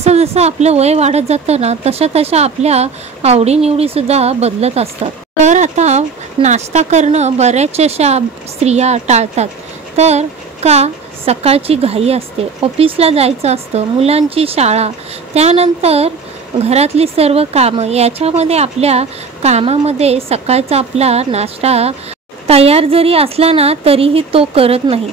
जसं जसं आपलं वय वाढत जातं ना तशा तशा आपल्या आवडीनिवडीसुद्धा बदलत असतात. तर आता नाश्ता करणं बऱ्याचशा स्त्रिया टाळतात. तर का? सकाळची घाई असते, ऑफिसला जायचं असतं, मुलांची शाळा, त्यानंतर घरातली सर्व कामं, याच्यामध्ये आपल्या कामामध्ये सकाळचा आपला नाश्ता तयार जरी असला ना तरीही तो करत नाही.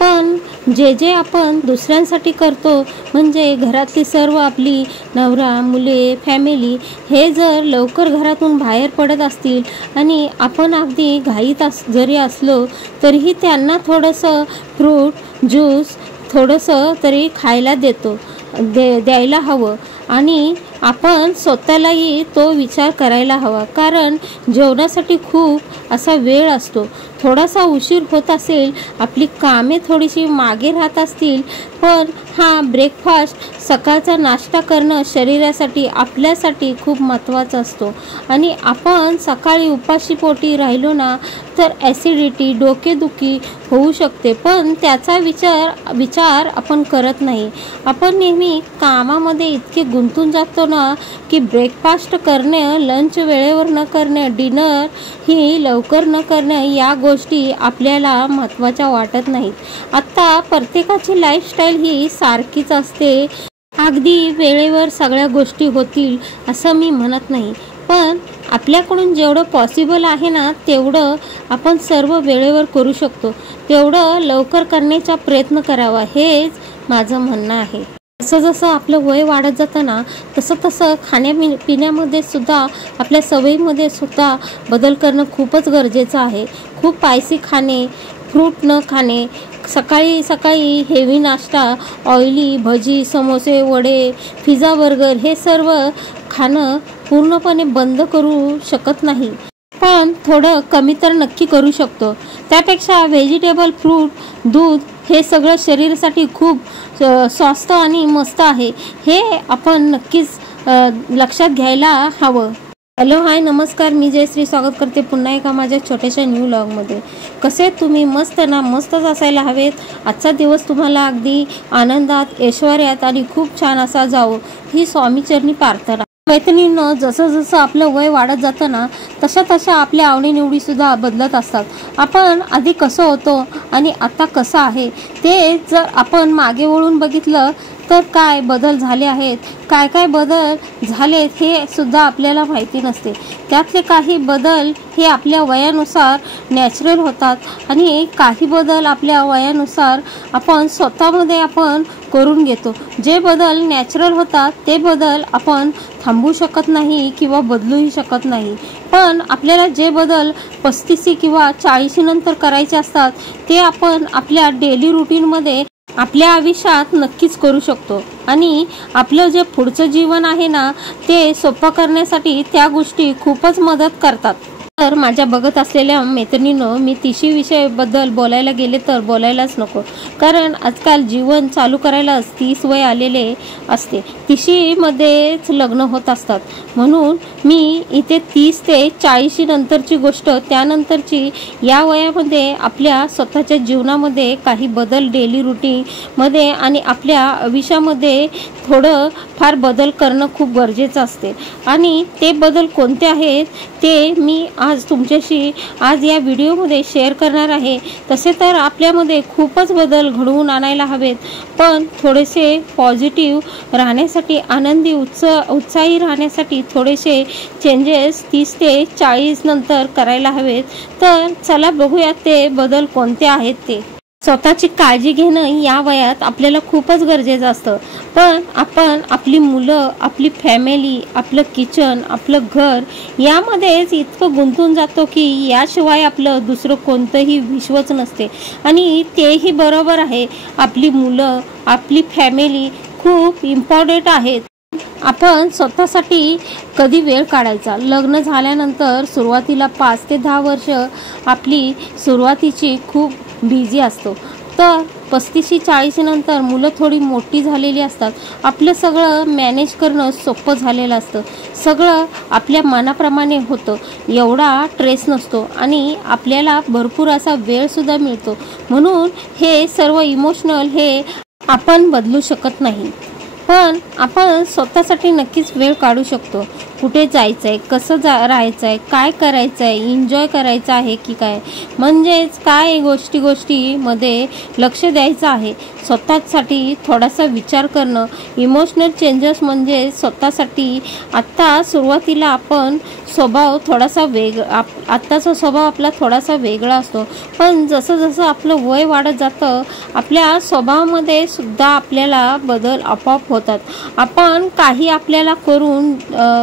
पण जे आपण दुसऱ्यांसाठी करतो, म्हणजे घरातली सर्व आपली नवरा मुले फॅमिली हे जर लवकर घरातून बाहेर पडत असतील आणि आपण अगदी घाईत जरी असलो तरीही त्यांना थोडंसं फ्रूट ज्यूस थोडंसं तरी खायला द्यायला हवं. आणि आपण स्वतःलाही तो विचार करायला हवा, कारण जेवणासाठी खूप असा वेळ असतो. थोडासा उशीर होत असेल, आपली कामे थोडीशी मागे राहत असतील, पण हा ब्रेकफास्ट सकाळचा नाश्ता करणं शरीरासाठी आपल्यासाठी खूप महत्त्वाचा असतो. आणि आपण सकाळी उपाशीपोटी राहिलो ना तर ॲसिडिटी डोकेदुखी होऊ शकते, पण त्याचा विचार आपण करत नाही. आपण नेहमी कामामध्ये इतके गुंतून जातो ना की ब्रेकफास्ट करणे, लंच वेळेवर न करणे, डिनर ही लवकर न करणे या गोष्टी आपल्याला महत्त्वाच्या वाटत नाहीत. आता प्रत्येकाची लाईफस्टाईल ही सारखीच असते. अगदी वेळेवर सगळ्या गोष्टी होतील असं मी म्हणत नाही, पण आपल्याकडून जेवढं पॉसिबल आहे ना तेवढं आपण सर्व वेळेवर करू शकतो, तेवढं लवकर करण्याचा प्रयत्न करावा, हेच माझं म्हणणं आहे. जसं जसं आपलं वय वाढत जातं ना तसं तसं खाण्यापिण्यामध्ये सुद्धा आपल्या सवयीमध्ये सुद्धा बदल करणं खूपच गरजेचं आहे. खूप स्पायसी खाणे, फ्रूट न खाणे, सकाळी सकाळी हेवी नाश्ता, ऑइली भजी समोसे वडे पिझ्झा बर्गर हे सर्व खाणं पूर्णपणे बंद करू शकत नाही, पण थोडं कमी तर नक्की करू शकतो. त्यापेक्षा व्हेजिटेबल फ्रूट दूध हे सगळं शरीरासाठी खूप स्वस्त आणि मस्त आहे, हे आपण नक्कीच लक्षात घ्यायला हवं. हॅलो हाय नमस्कार, मी जयश्री स्वागत करते पुन्हा एका माझ्या छोट्याशा न्यू व्लॉगमध्ये. कसे तुम्ही? मस्त ना? मस्तच असायला हवेत. आजचा दिवस तुम्हाला अगदी आनंदात ऐश्वर्यात आणि खूप छान असा जावो ही स्वामीचरणी प्रार्थना. मैत्रिणींनो, जसं जसं आपलं वय वाढत जातं ना तशा तशा आपल्या आवडीनिवडीसुद्धा बदलत असतात. आपण आधी कसं होतो आणि आता कसं आहे ते जर आपण मागे वळून बघितलं तर काय बदल झाले आहेत, काय काय बदल झालेत हे सुद्धा आपल्याला माहिती नसते. त्यातले काही बदल हे आपल्या वयानुसार नॅचरल होतात आणि काही बदल आपल्या वयानुसार आपण स्वतःमध्ये आपण करून घेतो. जे बदल नॅचरल होतात ते बदल आपण थांबवू शकत नाही किंवा बदलूही शकत नाही, पण आपल्याला जे बदल 35 किंवा 40 नंतर करायचे असतात ते आपण आपल्या डेली रुटीनमध्ये आपल्या आयुष्यात नक्कीच करू शकतो. आणि आपलं जे पुढचं जीवन आहे ना ते सोपं करण्यासाठी त्या गोष्टी खूपच मदत करतात. तर माझ्या बघत असलेल्या मैत्रिणींनो, मी तिशी विषयाबद्दल बोलायला गेले तर बोलायलाच नको, कारण आजकाल जीवन चालू करायला 30 वय आलेले असते, 30मध्येच लग्न होत असतात. म्हणून मी इथे 30 ते 40 नंतरची गोष्ट, त्यानंतरची या वयामध्ये आपल्या स्वतःच्या जीवनामध्ये काही बदल डेली रुटीनमध्ये आणि आपल्या आयुष्यामध्ये थोडं फार बदल करणं खूप गरजेचं असते. आणि ते बदल कोणते आहेत ते मी आज तुमच्याशी आज या व्हिडिओमध्ये शेअर करणार आहे. तसे तर आपल्यामध्ये खूपच बदल घडवून आणायला हवेत, पण थोडेसे पॉझिटिव्ह राहण्यासाठी, आनंदी उत्साही राहण्यासाठी थोडेसे चेंजेस 30 ते 40 नंतर करायला हवेत. तर चला बघूयात ते बदल कोणते आहेत ते. स्वतःची काळजी घेणं या वयात आपल्याला खूपच गरजेचं असतं, पण आपण आपली मुलं, आपली फॅमिली, आपलं किचन, आपलं घर यामध्येच इतकं गुंतून जातो की याशिवाय आपलं दुसरं कोणतंही विश्वच नसते. आणि तेही बरोबर आहे, आपली मुलं, आपली फॅमिली खूप इम्पॉर्टंट आहेत. आपण स्वतःसाठी कधी वेळ काढायचा? लग्न झाल्यानंतर सुरुवातीला 5 ते 10 वर्ष आपली सुरुवातीची खूप बिझी असतो, तर 35-40 नंतर मुलं थोडी मोठी झालेली असतात. आपलं सगळं मॅनेज करणं सोपं झालेलं असतं, सगळं आपल्या मनाप्रमाणे होतं, एवढा स्ट्रेस नसतो आणि आपल्याला भरपूर असा वेळसुद्धा मिळतो. म्हणून हे सर्व इमोशनल हे आपण बदलू शकत नाही. पण आपण स्वतःसाठी नक्कीच वेळ काढू शकतो. कुठे जायचं आहे, कसं राहायचं आहे, काय करायचं आहे, एन्जॉय करायचं आहे की काय, म्हणजेच काय गोष्टीमध्ये लक्ष द्यायचं आहे. स्वतःसाठी थोडासा विचार करणं, इमोशनल चेंजेस म्हणजे स्वतःसाठी आत्ता सुरुवातीला आपण स्वभाव थोडासा आत्ताचा स्वभाव आपला थोडासा वेगळा असतो, पण जसं जसं आपलं वय वाढत जातं आपल्या स्वभावामध्ये सुद्धा आपल्याला बदल आपोआप होतात. आपण काही आपल्याला करून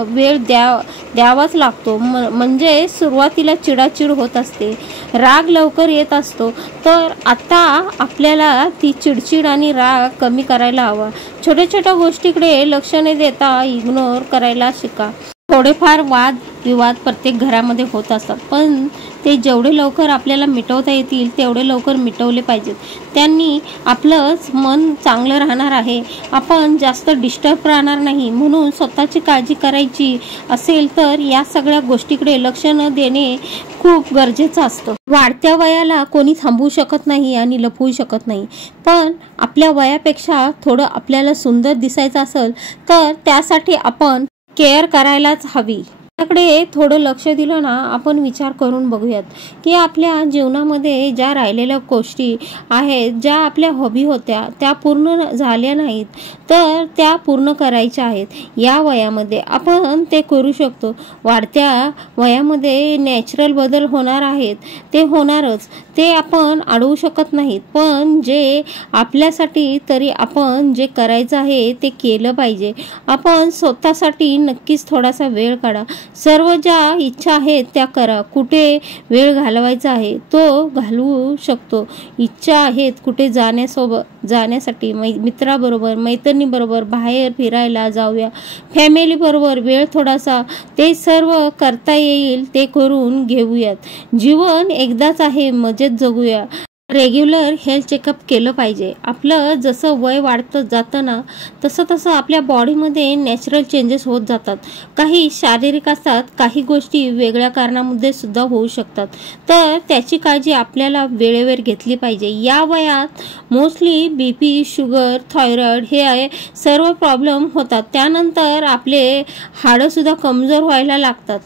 वेळ द्यावाच लागतो. म्हणजे सुरुवातीला चिडाचिड होत असते, राग लवकर येत असतो, तर आता आपल्याला ती चिडचिड आणि राग कमी करायला हवा. छोट्या छोट्या गोष्टीकडे लक्ष न देता इग्नोर करायला शिका. थोडेफार वाद विवाद प्रत्येक घरामध्ये होत असतात, पण ते जेवढे लवकर आपल्याला मिटवता येतील तेवढे लवकर मिटवले पाहिजेत. त्यांनी आपलंच मन चांगलं राहणार आहे, आपण जास्त डिस्टर्ब राहणार नाही. म्हणून स्वतःची काळजी करायची असेल तर या सगळ्या गोष्टीकडे लक्ष न देणे खूप गरजेचं असतं. वाढत्या वयाला कोणी थांबवू शकत नाही आणि लपवू शकत नाही, पण आपल्या वयापेक्षा थोडं आपल्याला सुंदर दिसायचं असेल तर त्यासाठी आपण केअर करायलाच हवी. त्याकडे थोडं लक्ष दिलं ना, आपण विचार करून बघूयात की आपल्या जीवनामध्ये ज्या राहिलेल्या गोष्टी आहेत, ज्या आपल्या हॉबी होत्या त्या पूर्ण झाल्या नाहीत तर त्या पूर्ण करायच्या आहेत. या वयामध्ये आपण ते करू शकतो. वाढत्या वयामध्ये नॅचरल बदल होणार आहेत, ते होणारच, ते आपण अडवू शकत नाहीत. पण जे आपल्यासाठी तरी आपण जे करायचं आहे ते केलं पाहिजे. आपण स्वतःसाठी नक्कीच थोडासा वेळ काढा. सर्व ज्या इच्छा आहेत त्या करा. कुठे वेळ घालवायचा आहे तो घालवू शकतो. इच्छा आहेत कुठे जाण्यासाठी मित्राबरोबर, मैत्रिणीबरोबर बाहेर फिरायला जाऊया, फॅमिली बरोबर वेळ थोडासा, ते सर्व करता येईल ते करून घेऊयात. जीवन एकदाच आहे, मजेत जगूया. रेग्युलर हेल्थ चेकअप केलं पाहिजे. आपलं जसं वय वाढतं जातं ना, तसं तसं आपल्या बॉडीमध्ये नॅचरल चेंजेस होत जातात. काही शारीरिक असतात, काही गोष्टी वेगळ्या कारणामध्ये सुद्धा होऊ शकतात, तर त्याची काळजी आपल्याला वेळेवर घेतली पाहिजे. या वयात मोस्टली BP, शुगर, थायरॉइड हे सर्व प्रॉब्लेम होतात. त्यानंतर आपले हाडं सुद्धा कमजोर व्हायला लागतात.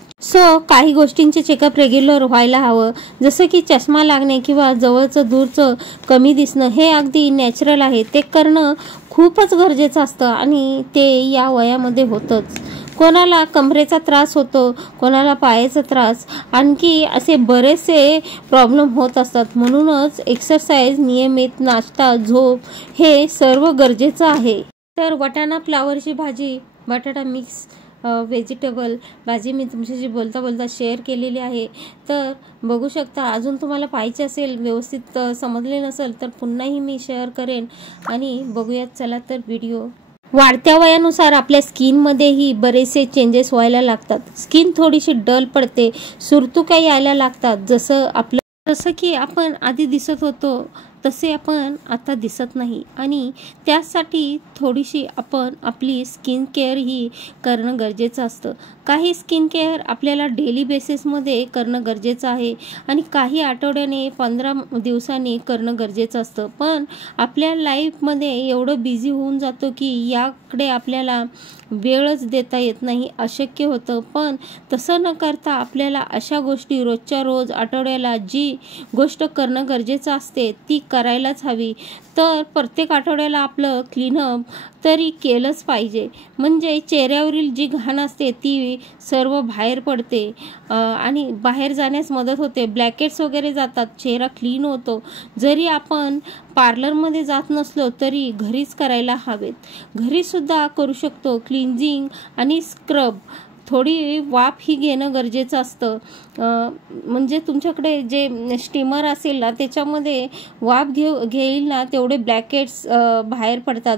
काही गोष्टींचे चेकअप रेग्युलर व्हायला हवं. जसं की चष्मा लागणे किंवा जवळचं दूरचं कमी दिसणं हे अगदी नॅचरल आहे. ते करणं खूपच गरजेचं असतं आणि ते या वयामध्ये होतंच. कोणाला कमरेचा त्रास होतो, कोणाला पायाचा त्रास, आणखी असे बरेचसे प्रॉब्लेम होत असतात. म्हणूनच एक्सरसाइज, नियमित नाश्ता, झोप हे सर्व गरजेचं आहे. तर वाटाणा फ्लावरची भाजी, बटाटा मिक्स व्हेजिटेबल भाजी मी तुमच्याशी बोलता शेअर केलेली आहे. तर बघू शकता. अजून तुम्हाला पाहिजे असेल, व्यवस्थित समजले नसेल तर पुन्हाही मी शेअर करेन. आणि बघूयात चला तर व्हिडिओ. वाढत्या वयानुसार आपल्या स्किनमध्येही बरेचसे चेंजेस व्हायला लागतात. स्किन थोडीशी डल पडते, सुरतुक्या यायला लागतात. जसं की आपण आधी दिसत होतो तसे आपण आता दिसत नाही, आणि त्यासाठी थोडीशी आपण आपली स्किन केअर ही करणं गरजेचं असतं. काही स्किन केअर आपल्याला डेली बेसिसमध्ये करणं गरजेचं आहे आणि काही आठवड्याने 15 दिवसांनी करणं गरजेचं असतं. पण आपल्या लाईफमध्ये एवढं बिझी होऊन जातो की याकडे आपल्याला वेळच देता येत नाही, अशक्य होतं. पण तसं न करता आपल्याला अशा गोष्टी रोजच्या रोज, आठवड्याला जी गोष्ट करणं गरजेचं असते ती करायलाच हवी. तर प्रत्येक आठवड्याला आपलं क्लीनअप तरी केलंच पाहिजे. म्हणजे चेहऱ्यावरील जी घाण असते ती सर्व बाहेर पडते आणि बाहेर जाण्यास मदत होते. ब्लॅकेट्स वगैरे जातात, चेहरा क्लीन होतो. जरी आपण पार्लरमध्ये जात नसलो तरी घरीच करायला हवेत. घरीसुद्धा करू शकतो. क्लिन्झिंग आणि स्क्रब, थोडी वाफ ही घेणं गरजेचं असतं. म्हणजे तुमच्याकडे जे स्टीमर असेल ना त्याच्यामध्ये वाफ घेईल ना तेवढे ब्लॅकेट्स बाहेर पडतात.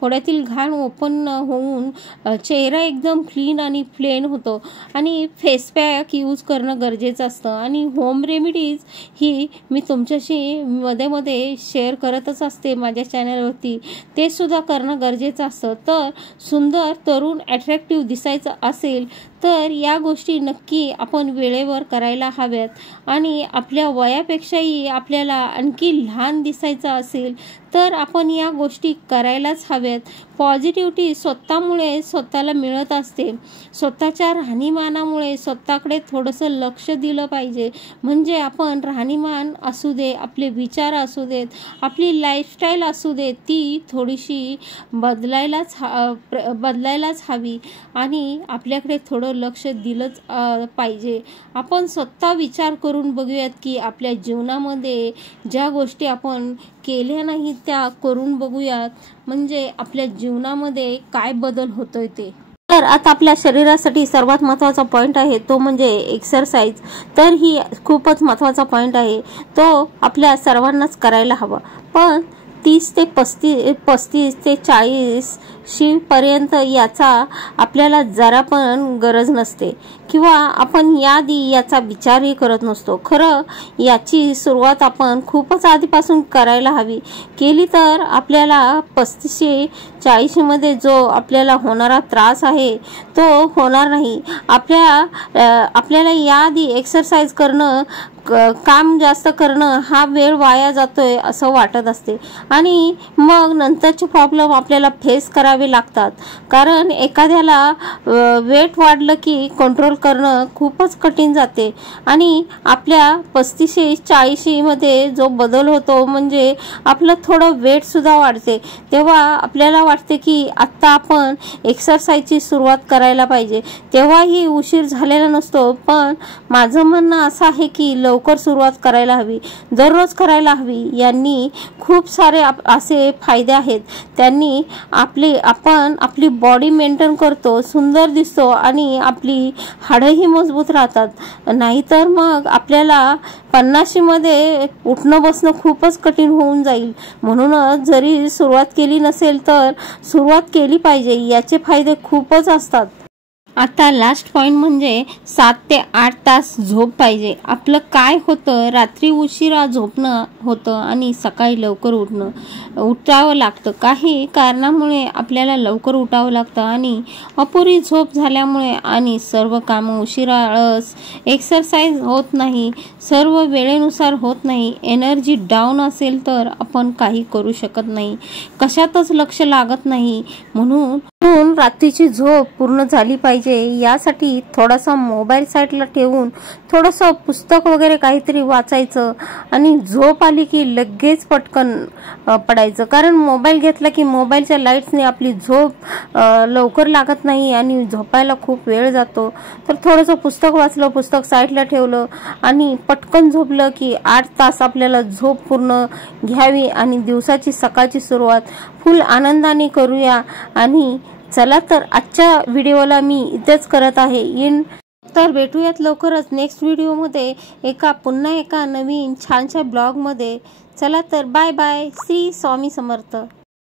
फोड्यातील घाण ओपन होऊन चेहरा एकदम क्लीन आणि प्लेन होतो. आणि फेस पॅक यूज करणं गरजेचं असतं. आणि होम रेमेडीज ही मी तुमच्याशी मध्ये शेअर करतच असते माझ्या चॅनलवरती, ते सुद्धा करणं गरजेचं असतं. तर सुंदर, तरुण, अट्रॅक्टिव्ह दिसायचं असेल तर या गोष्टी नक्की आपण वेळेवर करायला हव्यात आणि आपल्या वयापेक्षाही आपल्याला आणखी लहान दिसायचं असेल तर आपण या गोष्टी करायलाच हव्यात. पॉझिटिव्हिटी स्वतःमुळे स्वतःला मिळत असते. स्वतःच्या राहणीमानामुळे स्वतःकडे थोडंसं लक्ष दिलं पाहिजे. म्हणजे आपण राहणीमान असू दे, आपले विचार असू देत, आपली लाईफस्टाईल असू दे, ती थोडीशी बदलायलाच हवी आणि आपल्याकडे थोडं लक्ष दिलंच पाहिजे. आपण स्वतः विचार करून बघूयात की आपल्या जीवनामध्ये ज्या गोष्टी आपण केल्या नाहीत त्या करून बघूयात, म्हणजे आपल्या जीवनामध्ये काय बदल होतोय ते. तर आता आपल्या शरीरासाठी सर्वात महत्त्वाचा पॉईंट आहे तो म्हणजे एक्सरसाइज. तर ही खूपच महत्त्वाचा पॉईंट आहे, तो आपल्या सर्वांनाच करायला हवा. पण 30 ते 35 ते 40 पर्यंत याचा आपल्याला जरा पण गरज नसते किंवा आपण याआधी याचा विचारही करत नसतो. खरं याची सुरुवात आपण खूपच आधीपासून करायला हवी. केली तर आपल्याला 35-40 मध्ये जो आपल्याला होणारा त्रास आहे तो होणार नाही. आपल्याला याआधी एक्सरसाइज करणं, काम जास्त करणं हा वेळ वाया जातोय असं वाटत असते आणि मग नंतरचे प्रॉब्लेम आपल्याला फेस करावे लागतात. कारण एखाद्याला वेट वाढलं की कंट्रोल करणं खूपच कठीण जाते आणि आपल्या 35-40 मध्ये जो बदल होतो म्हणजे आपलं थोडं वेट सुद्धा वाढते. तेव्हा आपल्याला वाटते की आत्ता आपण एक्सरसाइजची सुरुवात करायला पाहिजे. तेव्हाही उशीर झालेला नसतो. पण माझं म्हणणं असं आहे की लवकर सुरुवात करायला हवी, दररोज करायला हवी. यांनी खूप सारे असे फायदे आहेत. त्यांनी आपण आपली बॉडी मेंटेन करतो, सुंदर दिसतो आणि आपली हाडंही मजबूत राहतात. नाहीतर मग आपल्याला 50 मध्ये उठणं बसणं खूपच कठीण होऊन जाईल. म्हणूनच जरी सुरुवात केली नसेल तर सुरुवात केली पाहिजे. याचे फायदे खूपच असतात. आता लास्ट पॉइंट म्हणजे 7 ते 8 तास झोप पाहिजे. आपलं काय होतं, रात्री उशिरा झोपणं होतं आणि सकाळी लवकर उठावं लागतं. काही कारणामुळे आपल्याला लवकर उठावं लागतं आणि अपुरी झोप झाल्यामुळे आणि सर्व कामं उशिरा, आळस, एक्सरसाइज होत नाही, सर्व वेळेनुसार होत नाही, एनर्जी डाऊन असेल तर आपण काही करू शकत नाही, कशातच लक्ष लागत नाही. म्हणून रात्रीची झोप पूर्ण झाली पाहिजे. यासाठी थोडासा मोबाईल साईडला ठेवून थोडंसं पुस्तक वगैरे काहीतरी वाचायचं आणि झोप आली की लगेच पटकन पडायचं. कारण मोबाईल घेतला की मोबाईलच्या लाईट्सने आपली झोप लवकर लागत नाही आणि झोपायला खूप वेळ जातो. तर थोडंसं पुस्तक वाचलं, पुस्तक साईडला ठेवलं आणि पटकन झोपलं की 8 तास आपल्याला झोप पूर्ण घ्यावी आणि दिवसाची सकाळची सुरुवात फुल आनंदाने करूया. आणि चला तर आजच्या व्हिडिओला मी इथेच करत आहे. तर भेटूयात लवकरच नेक्स्ट व्हिडिओमध्ये पुन्हा एका नवीन छानशा ब्लॉगमध्ये. चला तर बाय बाय. श्री स्वामी समर्थ.